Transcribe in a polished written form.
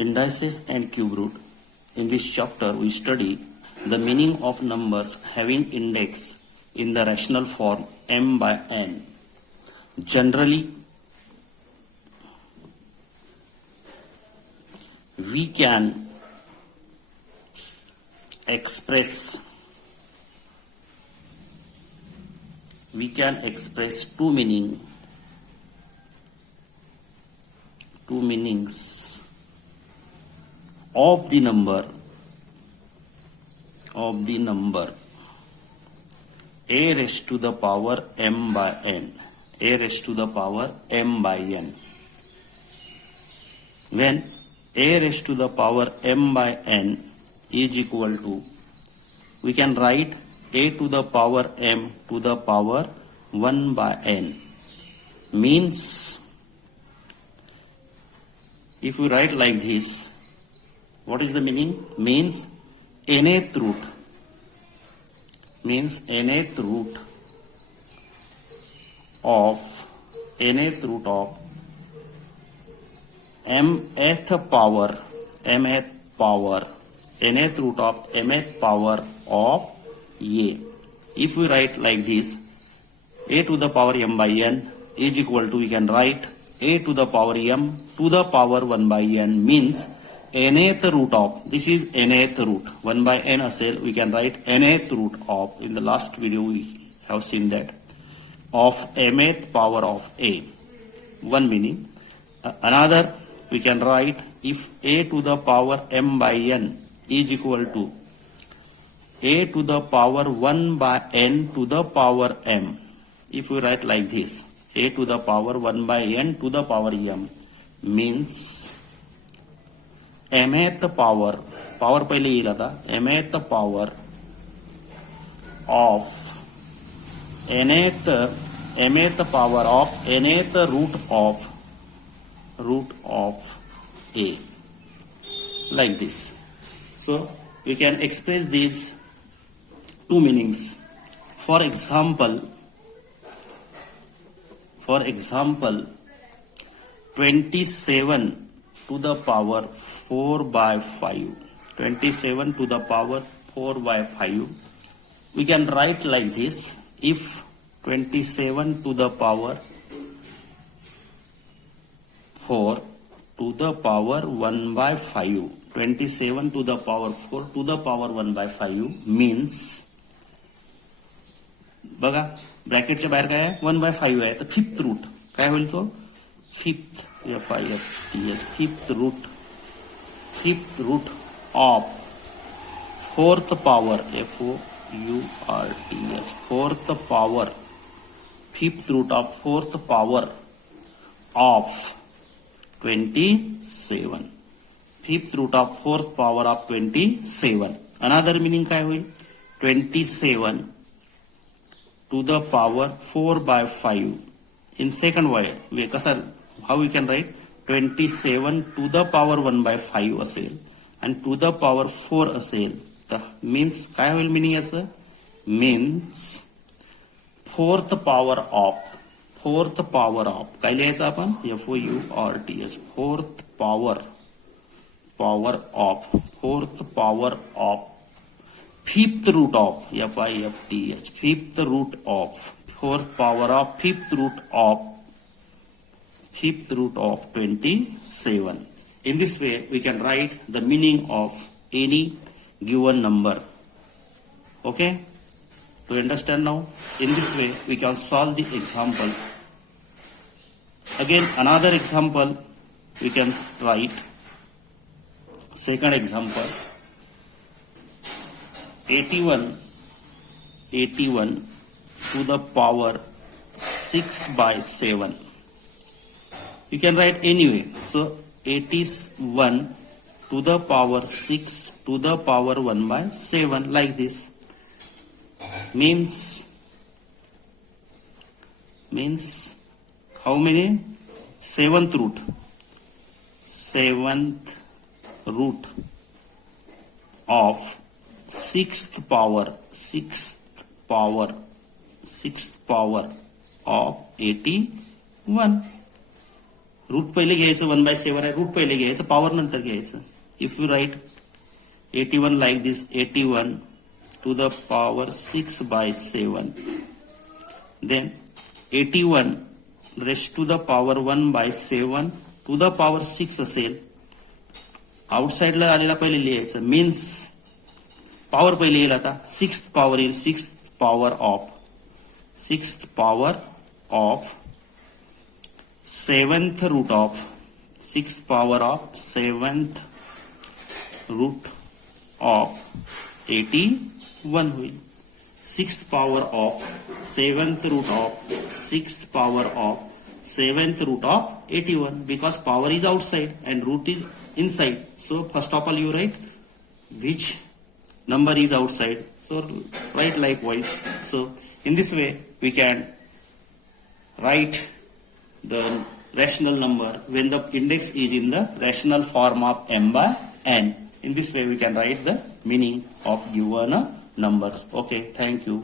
Indices and cube root. In this chapter, we study the meaning of numbers having index in the rational form m by n. Generally, we can express two meanings of the number a raised to the power m by n. A raised to the power m by n. When a raised to the power m by n is equal to, we can write a to the power m to the power 1 by n. Means, if we write like this, what is the meaning? Means nth root. Means nth root of mth power of a. If we write like this, a to the power m by n is equal to, we can write a to the power m to the power 1 by n, means nth root of, this is nth root, 1 by n असेल, we can write nth root of, in the last video we have seen that, of mth power of a. One meaning. Another, we can write, if a to the power m by n is equal to a to the power 1 by n to the power m. If we write like this, a to the power 1 by n to the power m, means mth power पहले येईल आता, mth power of mth power of nth root of a, like this. So we can express these two meanings. For example, 27 to the power 4 by 5. 27 to the power 4 by 5. We can write like this. If 27 to the power 4 to the power 1 by 5. 27 to the power 4 to the power 1 by 5 means, बघा ब्रॅकेटच्या बाहेर काय आहे, 1 by 5 आहे, तर fifth root काय होईल तो, fifth root of fourth power fourth power, fifth root of fourth power of 27. Fifth root of fourth power of 27. Another meaning काय होईल, 27 to the power 4 by 5. In second way कसा, how we can write, 27 to the power 1 by 5 असेल and to the power 4 असेल, तर means काय होईल meaning याचं, means fourth power of काय लिहायचं आपण, FOURTH, fourth power of fifth root of FIFTH, fifth root of fourth power of fifth root of 27. In this way, we can write the meaning of any given number. Okay? To understand now, in this way, we can solve the example. Again, another example, we can write. Second example, 81 to the power 6 by 7. You can write anyway. So 81 to the power 6 to the power 1 by 7, like this. Means how many? Seventh root of sixth power of 81. Root पहिले घ्यायचं 1/7 आहे, root पहिले घ्यायचं, power नंतर घ्यायचं. If you write 81 like this, 81 to the power 6/7, then 81 raised to the power 1/7 to the power 6 असेल. आउटसाइडला आलेला पहिले लिहायचं, मीन्स पॉवर पहिले येईल. आता सिक्स्थ पॉवर येईल, sixth power of seventh root of, sixth power of seventh root of 81 होईल. Sixth power of seventh root of sixth power of seventh root of 81, because power is outside and root is inside. So first of all you write which number is outside. So write likewise. So in this way we can write the rational number when the index is in the rational form of m by n. In this way we can write the meaning of given numbers. Okay, thank you.